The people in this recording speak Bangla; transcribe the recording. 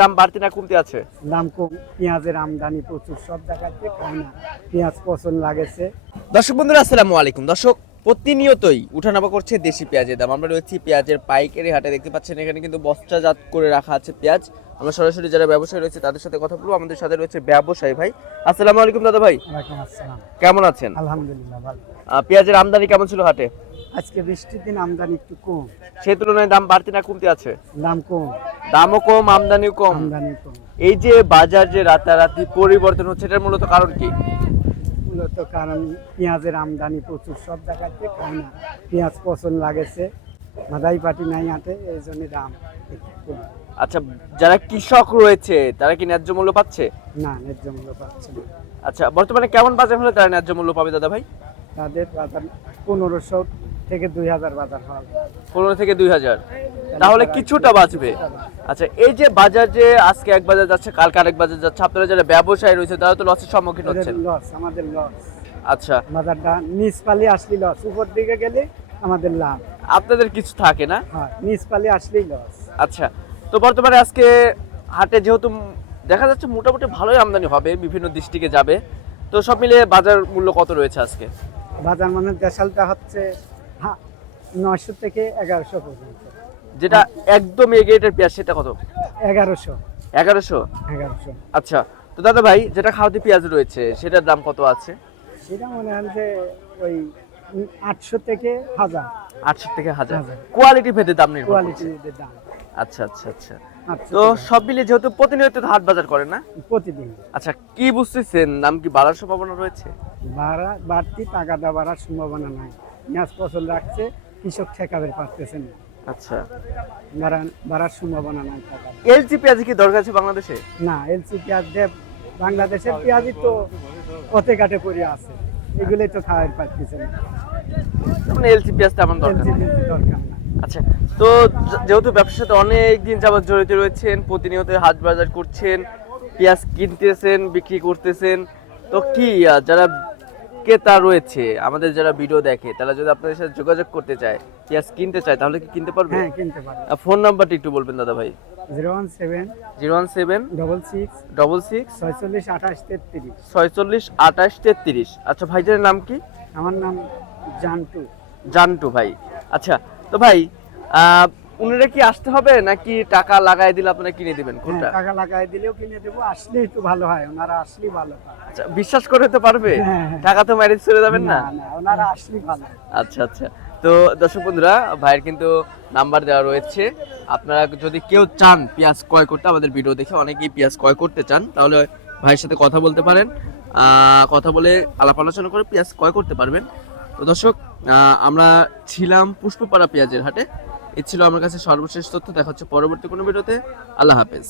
দাম বাড়তি না কমতে আছে? দাম কম, পেঁয়াজের আমদানি প্রচুর, সব জায়গাতে খায় না, পেঁয়াজ পচন লাগেছে। দর্শক বন্ধুরা আসসালামু আলাইকুম। দর্শক, প্রতিনিয়তই উঠানামা করছে দেশি পেঁয়াজের দাম। আমরা রয়েছি পেঁয়াজের পাইকারি হাটে, দেখতে পাচ্ছেন এখানে কিন্তু বস্তাজাত করে রাখা আছে পেঁয়াজ। আমরা সরাসরি যারা ব্যবসায়ী রয়েছে তাদের সাথে কথা বলবো। আমাদের সাথে রয়েছে ব্যবসায়ী ভাই। আসসালামু আলাইকুম দাদা ভাই, ওয়ালাইকুম আসসালাম। কেমন আছেন? আলহামদুলিল্লাহ ভালো। পেঁয়াজের আমদানি কেমন ছিল হাটে? আজকে বৃষ্টির দিন আমদানি একটু কম। সেই তুলনায় দাম বাড়তি না কমতে আছে? দাম কম, দামও কম, আমদানিও কম। আমদানি কম। এই যে বাজার যে রাতারাতি পরিবর্তন হচ্ছে, এটার মূলত কারণ কি? মূলত কারণ পেঁয়াজের আমদানি প্রচুর, সব জায়গাতে খায় না, পেঁয়াজ পচন লাগেছে, মাদাই পাটি নাই হাটে, এই জন্য দাম একটু কম। আচ্ছা, যারা কৃষক রয়েছে তারা কি ন্যায্য মূল্য পাচ্ছে? না, ন্যায্য মূল্য পাচ্ছে না। আচ্ছা, বর্তমানে কেমন বাজার হলে তারা ন্যায্য মূল্য পাবে দাদা ভাই? তাদের বাজার 1500 থেকে 2000 বাজার হয়। 15 থেকে 2000, তাহলে কিছুটা বাঁচবে। আচ্ছা, এই যে বাজার যে আজকে এক বাজার যাচ্ছে, কালকে আরেক বাজার যাচ্ছে, আপনারা যারা ব্যবসায়ী রয়েছে তারা তো লসের সম্মুখীন হচ্ছেন। লস, আমাদের লস। আচ্ছা, বাজারটা নিচ পালি আসলে লস, উপর দিকে গেলে আমাদের লাভ আপনাদের কিছু থাকে না? হয়, নিচ পালি আসলেই লস। আচ্ছা, তো বর্তমানে আজকে হাটে যেহেতু দেখা যাচ্ছে মোটামুটি ভালোই আমদানি হবে, বিভিন্ন ডিস্ট্রিক্টে যাবে, তো সব মিলিয়ে বাজার মূল্য কত রয়েছে আজকে? বাজার মানে দেশালটা হচ্ছে 900 থেকে 1100 পর্যন্ত। যেটা একদম এ গ্রেডের পেঁয়াজ সেটা কত? 1100। 1100। আচ্ছা, তো দাদা ভাই, যেটা খাওয়াতে পেঁয়াজ রয়েছে সেটার দাম কত আছে? সেটা মনে হয় যে ওই 800 থেকে 1000। 800 থেকে 1000, কোয়ালিটি ভেদে দাম নির্ভর করছে। কোয়ালিটির দাম। আচ্ছা আচ্ছা আচ্ছা। 800 তো থেকে সব মিলিয়ে যেহেতু প্রতিনিয়ত হাট বাজার করেন না, প্রতিদিন আচ্ছা কি বুঝতেছেন দাম কি বাড়ার সম্ভাবনা রয়েছে? বাড়তি টাকাটা বাড়ার সম্ভাবনা নাই। পেঁয়াজ পচন রাখছে, কৃষক ঠেকাবে পারতেছে না। আচ্ছা, বাড়ার সম্ভাবনা নাই টাকা। এলজি পেঁয়াজ কি দরকার আছে বাংলাদেশে? না, এলসি পেঁয়াজ বাংলাদেশের পেঁয়াজই তো পথে ঘাটে পড়ে আছে, এগুলোই তো খাওয়ার পাচ্ছে না। মানে এলজি পেঁয়াজ তেমন দরকার এলসি নেই। দরকার না। আচ্ছা, তো যেহেতু ব্যবসার সাথে অনেক দিন যাবত জড়িত রয়েছেন, প্রতিনিয়ত হাট বাজার করছেন, পেঁয়াজ কিনতেছেন, বিক্রি করতেছেন, তো কি যারা ক্রেতা রয়েছে, আমাদের যারা ভিডিও দেখে, তারা যদি আপনাদের সাথে যোগাযোগ করতে চায়, পেঁয়াজ কিনতে চায়, তাহলে কি কিনতে পারবে? হ্যাঁ, কিনতে পারে। ফোন নাম্বারটা একটু বলবেন দাদা ভাই। 017 017 66 66 46 28 33। 46 28 33। আচ্ছা, ভাইজানের নাম কি? আমার নাম জান্টু। জান্টু ভাই। আচ্ছা, তো ভাই উনারা কি আসতে হবে নাকি টাকা লাগাই দিলে আপনারা কিনে দিবেন, কোনটা? টাকা লাগাই দিলেও কিনে দেবো, আসলেই তো ভালো হয়, ওনারা আসলেই ভালো হয়। আচ্ছা, বিশ্বাস করে তো পারবে? হ্যাঁ। টাকা তো ম্যানেজ করে যাবেন না? না, ওনারা আসলেই ভালো। আচ্ছা আচ্ছা। তো দর্শক বন্ধুরা, ভাইয়ের কিন্তু নাম্বার দেওয়া রয়েছে, আপনারা যদি কেউ চান পেঁয়াজ ক্রয় করতে, আমাদের ভিডিও দেখে অনেকেই পেঁয়াজ ক্রয় করতে চান, তাহলে ভাইয়ের সাথে কথা বলতে পারেন, কথা বলে আলাপ আলোচনা করে পেঁয়াজ ক্রয় করতে পারবেন। তো দর্শক, আমরা ছিলাম পুষ্পপাড়া পেঁয়াজের হাটে। এই ছিল আমার কাছে সর্বশেষ তথ্য। দেখা হচ্ছে পরবর্তী কোনো ভিডিওতে। আল্লাহ হাফেজ।